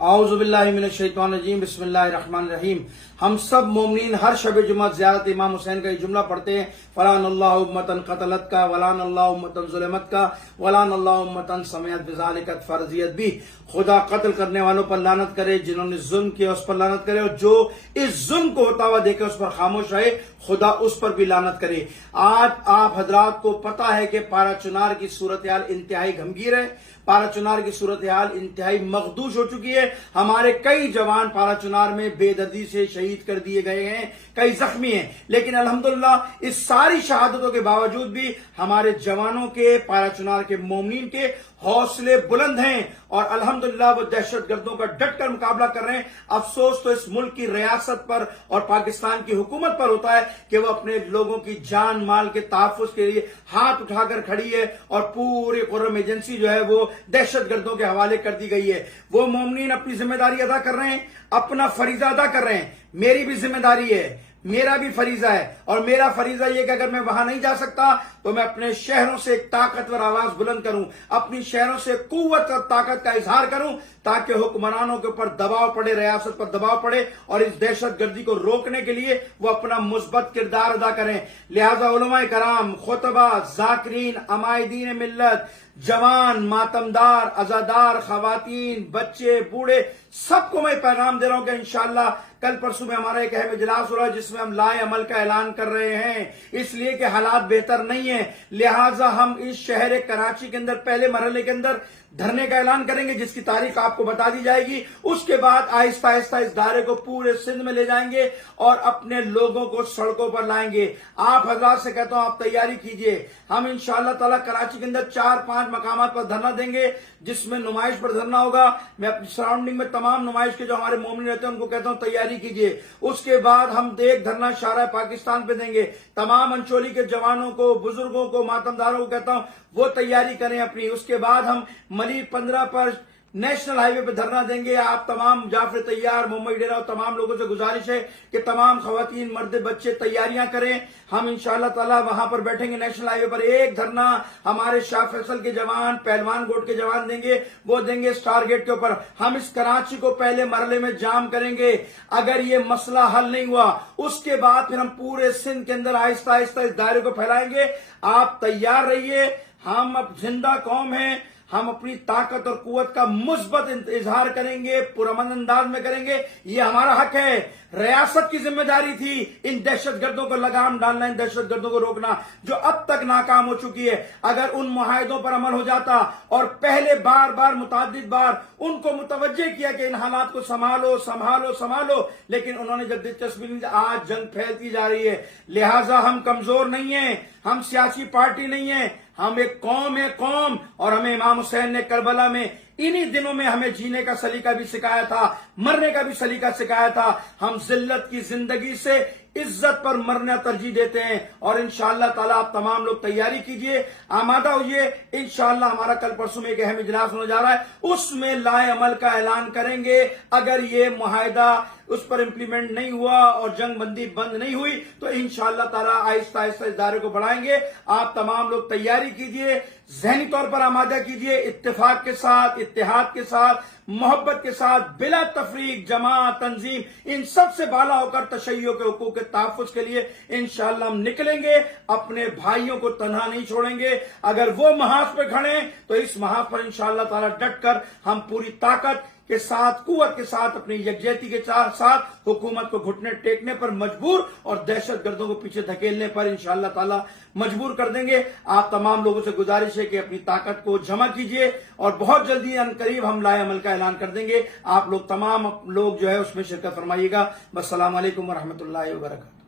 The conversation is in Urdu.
اعوذ باللہ من الشیطان الرجیم بسم اللہ الرحمن الرحیم۔ ہم سب مومنین ہر شب جمعہ زیارت امام حسین کا یہ جملہ پڑھتے ہیں، فلان اللہ امتن قتلت کا، ولان اللہ امتن ظلمت کا، ولان اللہ امتن سمعت بذالکت فرضیت بھی۔ خدا قتل کرنے والوں پر لعنت کرے، جنہوں نے ظلم کیا اس پر لعنت کرے، اور جو اس ظلم کو ہوتا ہوا دیکھے اس پر خاموش رہے، خدا اس پر بھی لعنت کرے۔ آج آپ حضرات کو پتا ہے کہ پارا چنار کی صورتحال انتہائی گھمگیر ہے، پارا چنار کی صورتحال انتہائی مخدوش ہو چکی ہے۔ ہمارے کئی جوان پارا چنار میں بے دردی سے شہید کر دیے گئے ہیں، کئی زخمی ہیں، لیکن الحمدللہ اس ساری شہادتوں کے باوجود بھی ہمارے جوانوں کے، پارا چنار کے مومنین کے حوصلے بلند ہیں، اور الحمدللہ وہ دہشت گردوں کا ڈٹ کر مقابلہ کر رہے ہیں۔ افسوس تو اس ملک کی ریاست پر اور پاکستان کی حکومت پر ہوتا ہے کہ وہ اپنے لوگوں کی جان مال کے تحفظ کے لیے ہاتھ اٹھا کر کھڑی ہے، اور پوری قرم ایجنسی جو ہے وہ دہشت گردوں کے حوالے کر دی گئی ہے۔ وہ مومنین اپنی ذمہ داری ادا کر رہے ہیں، اپنا فریضہ ادا کر رہے ہیں۔ میری بھی ذمہ داری ہے، میرا بھی فریضہ ہے، اور میرا فریضہ یہ کہ اگر میں وہاں نہیں جا سکتا تو میں اپنے شہروں سے ایک طاقتور آواز بلند کروں، اپنی شہروں سے قوت اور طاقت کا اظہار کروں، تاکہ حکمرانوں کے اوپر دباؤ پڑے، ریاست پر دباؤ پڑے، اور اس دہشت گردی کو روکنے کے لیے وہ اپنا مثبت کردار ادا کریں۔ لہذا علماء کرام، خطبہ، ذاکرین، عمائدین ملت، جوان، ماتمدار، عزادار، خواتین، بچے، بوڑھے، سب کو میں پیغام دے رہا ہوں کہ انشاءاللہ کل پرسوں میں ہمارا ایک اہم اجلاس ہو رہا ہے جس میں ہم لائے عمل کا اعلان کر رہے ہیں، اس لیے کہ حالات بہتر نہیں ہیں۔ لہٰذا ہم اس شہر کراچی کے اندر پہلے مرحلے کے اندر دھرنے کا اعلان کریں گے، جس کی تاریخ آپ کو بتا دی جائے گی۔ اس کے بعد آہستہ آہستہ اس دائرے کو پورے سندھ میں لے جائیں گے اور اپنے لوگوں کو سڑکوں پر لائیں گے۔ آپ حضرات سے کہتا ہوں آپ تیاری کیجئے، ہم انشاءاللہ تعالی کراچی کے اندر 4-5 مقامات پر دھرنا دیں گے، جس میں نمائش پر دھرنا ہوگا۔ میں اپنی سراؤنڈنگ میں تمام نمائش کے جو ہمارے مومن رہتے ہیں ان کو کہتا ہوں تیاری کیجئے۔ اس کے بعد ہم ایک دھرنا شارع پاکستان پہ دیں گے۔ تمام انچولی کے جوانوں کو، بزرگوں کو، ماتمداروں کو کہتا ہوں وہ تیاری کریں اپنی۔ اس کے بعد ہم ملی 15 پر نیشنل ہائی وے پہ دھرنا دیں گے۔ آپ تمام جعفر طیار، محمد ڈیرہ اور تمام لوگوں سے گزارش ہے کہ تمام خواتین، مرد، بچے تیاریاں کریں۔ ہم انشاءاللہ تعالی وہاں پر بیٹھیں گے نیشنل ہائی وے پر۔ ایک دھرنا ہمارے شاہ فیصل کے جوان، پہلوان گوٹ کے جوان دیں گے، وہ دیں گے اسٹار گیٹ کے اوپر۔ ہم اس کراچی کو پہلے مرحلے میں جام کریں گے۔ اگر یہ مسئلہ حل نہیں ہوا اس کے بعد پھر ہم پورے سندھ کے اندر آہستہ آہستہ اس دائرے کو پھیلائیں گے۔ آپ تیار رہیے، ہم اب زندہ قوم ہیں، ہم اپنی طاقت اور قوت کا مثبت اظہار کریں گے، پرامن انداز میں کریں گے۔ یہ ہمارا حق ہے، ریاست کی ذمہ داری تھی ان دہشت گردوں کو لگام ڈالنا، ان دہشت گردوں کو روکنا جو اب تک ناکام ہو چکی ہے۔ اگر ان معاہدوں پر عمل ہو جاتا اور پہلے بار متعدد بار ان کو متوجہ کیا کہ ان حالات کو سنبھالو سنبھالو سنبھالو، لیکن انہوں نے جب دلچسپی نہیں، آج جنگ پھیلتی جا رہی ہے۔ لہٰذا ہم کمزور نہیں ہیں، ہم سیاسی پارٹی نہیں ہیں، ہم ایک قوم ہے، قوم، اور ہمیں امام حسین نے کربلا میں انہی دنوں میں ہمیں جینے کا سلیقہ بھی سکھایا تھا، مرنے کا بھی سلیقہ سکھایا تھا۔ ہم ذلت کی زندگی سے عزت پر مرنا ترجیح دیتے ہیں، اور انشاءاللہ تعالیٰ آپ تمام لوگ تیاری کیجئے، آمادہ ہوئیے۔ انشاءاللہ ہمارا کل پرسوں میں ایک اہم اجلاس ہونے جا رہا ہے، اس میں لائے عمل کا اعلان کریں گے۔ اگر یہ معاہدہ اس پر امپلیمنٹ نہیں ہوا اور جنگ بندی بند نہیں ہوئی تو انشاءاللہ تعالیٰ آہستہ آہستہ اس دائرے کو بڑھائیں گے۔ آپ تمام لوگ تیاری کیجئے، ذہنی طور پر آمادہ کیجئے، اتفاق کے ساتھ، اتحاد کے ساتھ، محبت کے ساتھ، بلا تفریق، جماعت، تنظیم، ان سب سے بالا ہو کر تشیع کے حقوق کے تحفظ کے لیے انشاءاللہ ہم نکلیں گے۔ اپنے بھائیوں کو تنہا نہیں چھوڑیں گے۔ اگر وہ محاذ پہ کھڑے ہیں تو اس محاذ پر انشاءاللہ تعالیٰ ڈٹ کر ہم پوری طاقت کے ساتھ، قوت کے ساتھ، اپنی یکجہتی کے ساتھ حکومت کو گھٹنے ٹیکنے پر مجبور اور دہشت گردوں کو پیچھے دھکیلنے پر انشاءاللہ تعالی مجبور کر دیں گے۔ آپ تمام لوگوں سے گزارش ہے کہ اپنی طاقت کو جمع کیجئے، اور بہت جلدی ان قریب ہم لائے عمل کا اعلان کر دیں گے۔ آپ لوگ تمام لوگ جو ہے اس میں شرکت فرمائیے گا۔ السلام علیکم ورحمۃ اللہ وبرکاتہ۔